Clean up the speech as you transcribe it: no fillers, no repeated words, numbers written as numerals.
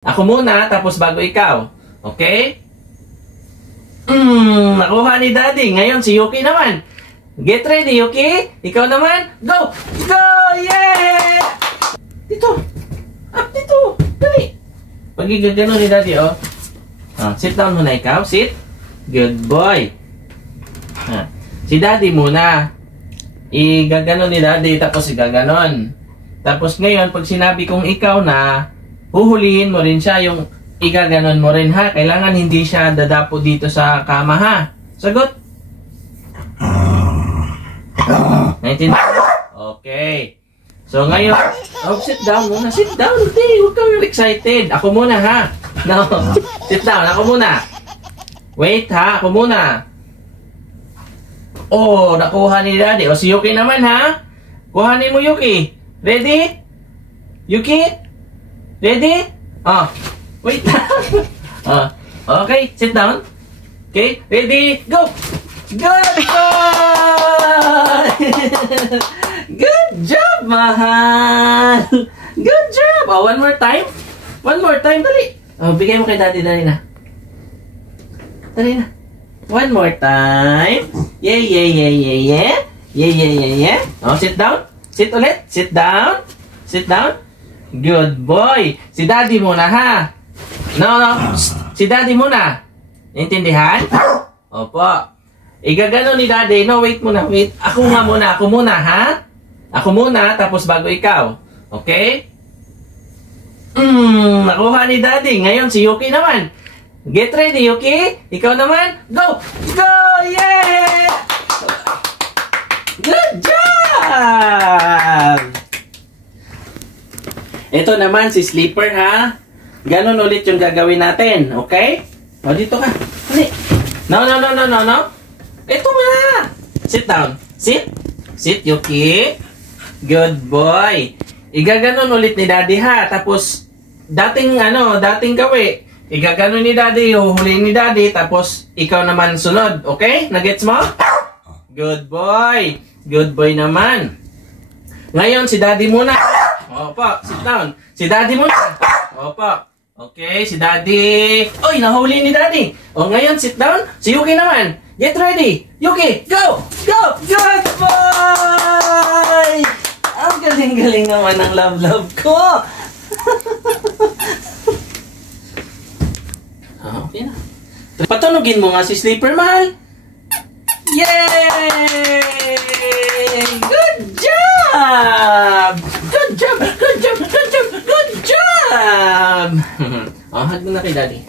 Ako muna, tapos bago ikaw. Okay? Nakuha ni Daddy. Ngayon, si Yuki naman. Get ready, Yuki. Ikaw naman. Go! Go! Yeah! Dito. Up dito. Dali. Pagigagano ni Daddy, oh. Sit down muna ikaw. Sit. Good boy. Si Daddy muna. Igaganon ni Daddy, tapos igaganon. Tapos ngayon, pag sinabi kong ikaw na, huhulihin mo rin siya, yung igaganon mo rin, ha? Kailangan hindi siya dadapo dito sa kama, ha? Sagot? Naintindihan? Okay. So ngayon, sit down muna. Sit down, hindi. Huwag kang excited. Ako muna, ha? No. Sit down, ako muna. Wait, ha? Ako muna. Oh, nakuha ni Daddy. O, si Yuki naman, ha? Kuhanin mo, Yuki. Ready? Yuki? Ready? Wait lang. Okay, sit down. Okay, ready? Go! Good boy! Good job, mahal! Good job! One more time. One more time, dali. Bigay mo kay Daddy, dali na. Dali na. One more time. Yeah, yeah, yeah, yeah, yeah. Yeah, yeah, yeah, yeah. Sit down. Sit ulit. Sit down. Sit down. Good boy. Si Daddy muna, ha? No. Si Daddy muna. Intindihan? Opo. Igagano ni Daddy. No, wait muna. Wait. Ako nga muna. Ako muna, ha? Ako muna, tapos bago ikaw. Okay? Nakuha ni Daddy. Ngayon, si Yuki naman. Get ready, Yuki. Ikaw naman. Go! Go! Yeah! Good job! Ito naman si Sleeper, ha? Ganon ulit yung gagawin natin. Okay? O, dito ka. Dali. No. Ito na. Sit down. Sit. Sit, Yuki. Good boy. Igaganon ulit ni Daddy, ha? Tapos, dating gawi. Igagano ni Daddy, huhulihin ni Daddy, tapos ikaw naman sunod. Okay? Nagets mo? Good boy. Good boy naman. Ngayon, si Daddy muna. Opo, sit down. Si Daddy muna. Opo. Okay, si Daddy. Oy, nahuli ni Daddy. Ngayon, sit down. Si Yuki naman. Get ready. Yuki, go! Go! Good boy! Ang galing-galing naman ng love ko. Okay na. Patunogin mo nga si Sleeper, mahal. Yay! Good job! Good job! Good job! Good job! Good job! Hug mo na kay Daddy.